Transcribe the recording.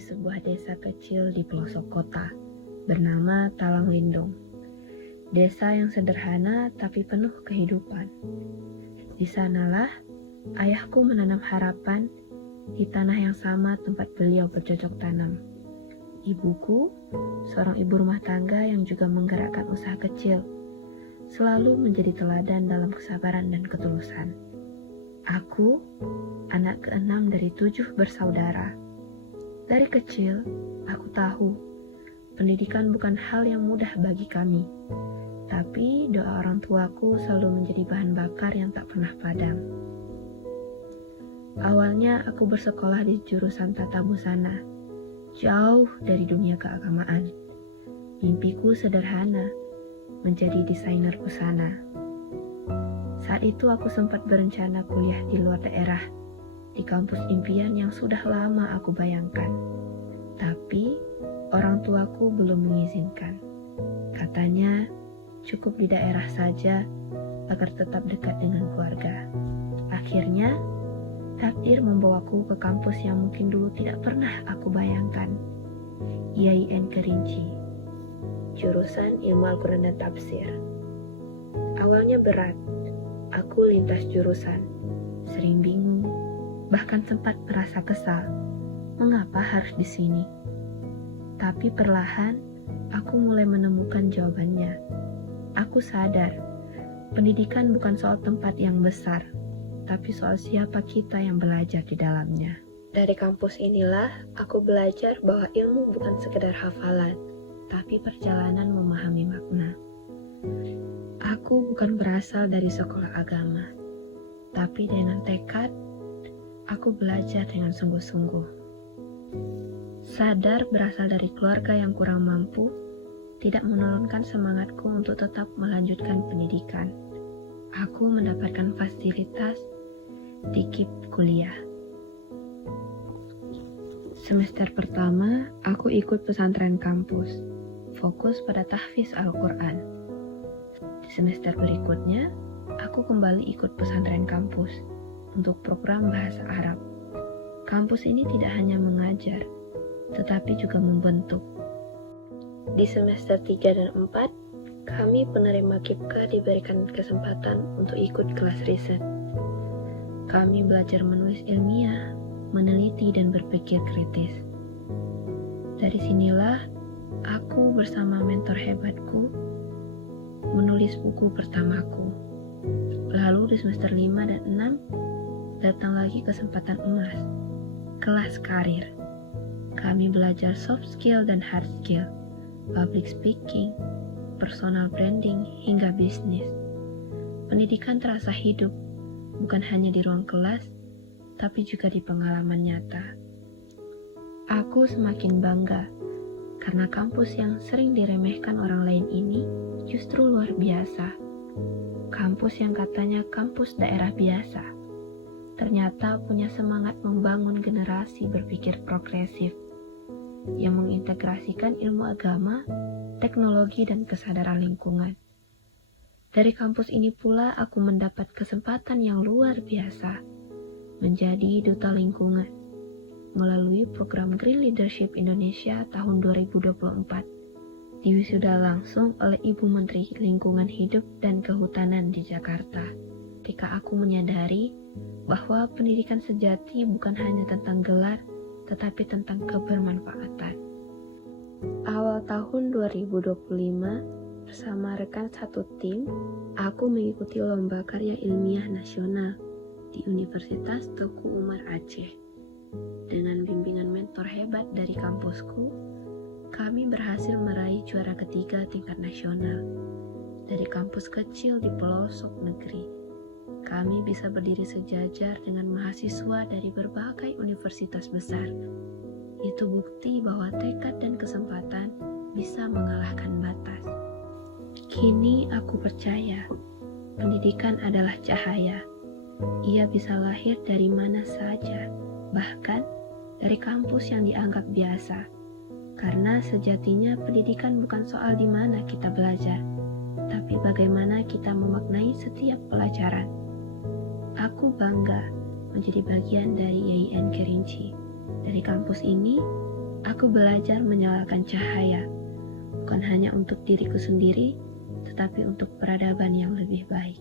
sebuah desa kecil di pelosok kota, bernama Talang Lindung. Desa yang sederhana tapi penuh kehidupan. Di sanalah ayahku menanam harapan di tanah yang sama tempat beliau bercocok tanam. Ibuku, seorang ibu rumah tangga yang juga menggerakkan usaha kecil, selalu menjadi teladan dalam kesabaran dan ketulusan. Aku, anak keenam dari 7 bersaudara. Dari kecil, aku tahu pendidikan bukan hal yang mudah bagi kami, tapi doa orang tuaku selalu menjadi bahan bakar yang tak pernah padam. Awalnya aku bersekolah di jurusan tata busana, jauh dari dunia keagamaan. Mimpiku sederhana, menjadi desainer busana. Saat itu aku sempat berencana kuliah di luar daerah, di kampus impian yang sudah lama aku bayangkan. Tapi orang tuaku belum mengizinkan. Katanya cukup di daerah saja agar tetap dekat dengan keluarga. Akhirnya takdir membawaku ke kampus yang mungkin dulu tidak pernah aku bayangkan, IAIN Kerinci, jurusan Ilmu Al-Quran dan Tafsir. Awalnya berat, aku lintas jurusan, sering bingung, bahkan sempat merasa kesal. Mengapa harus di sini? Tapi perlahan, aku mulai menemukan jawabannya. Aku sadar, pendidikan bukan soal tempat yang besar, tapi soal siapa kita yang belajar di dalamnya. Dari kampus inilah, aku belajar bahwa ilmu bukan sekedar hafalan, tapi perjalanan memahami makna. Aku bukan berasal dari sekolah agama, tapi dengan tekad, aku belajar dengan sungguh-sungguh. Sadar berasal dari keluarga yang kurang mampu, tidak menurunkan semangatku untuk tetap melanjutkan pendidikan. Aku mendapatkan fasilitas di KIP kuliah. Semester pertama, aku ikut pesantren kampus, fokus pada tahfiz Al-Quran. Di semester berikutnya, aku kembali ikut pesantren kampus untuk program bahasa Arab. Kampus ini tidak hanya mengajar, tetapi juga membentuk. Di semester 3 dan 4, kami penerima KIPKA diberikan kesempatan untuk ikut kelas riset. Kami belajar menulis ilmiah, meneliti dan berpikir kritis. Dari sinilah, aku bersama mentor hebatku menulis buku pertamaku. Lalu di semester 5 dan 6, datang lagi kesempatan emas, kelas karir. Kami belajar soft skill dan hard skill, public speaking, personal branding, hingga bisnis. Pendidikan terasa hidup, bukan hanya di ruang kelas, tapi juga di pengalaman nyata. Aku semakin bangga, karena kampus yang sering diremehkan orang lain ini justru luar biasa. Kampus yang katanya kampus daerah biasa, ternyata punya semangat membangun generasi berpikir progresif, yang mengintegrasikan ilmu agama, teknologi, dan kesadaran lingkungan. Dari kampus ini pula aku mendapat kesempatan yang luar biasa, menjadi duta lingkungan, melalui program Green Leadership Indonesia tahun 2024, diwisuda langsung oleh Ibu Menteri Lingkungan Hidup dan Kehutanan di Jakarta. Ketika aku menyadari bahwa pendidikan sejati bukan hanya tentang gelar, tetapi tentang kebermanfaatan. Awal tahun 2025, bersama rekan satu tim, aku mengikuti lomba karya ilmiah nasional di Universitas Teuku Umar Aceh. Dengan bimbingan mentor hebat dari kampusku, kami berhasil meraih juara ketiga tingkat nasional. Dari kampus kecil di pelosok negeri, kami bisa berdiri sejajar dengan mahasiswa dari berbagai universitas besar. Itu bukti bahwa tekad dan kesempatan bisa mengalahkan batas. Kini aku percaya, pendidikan adalah cahaya. Ia bisa lahir dari mana saja, bahkan dari kampus yang dianggap biasa. Karena sejatinya pendidikan bukan soal di mana kita belajar, tapi bagaimana kita memaknai setiap pelajaran. Aku bangga menjadi bagian dari IAIN Kerinci. Dari kampus ini, Aku belajar menyalakan cahaya, bukan hanya untuk diriku sendiri, tetapi untuk peradaban yang lebih baik.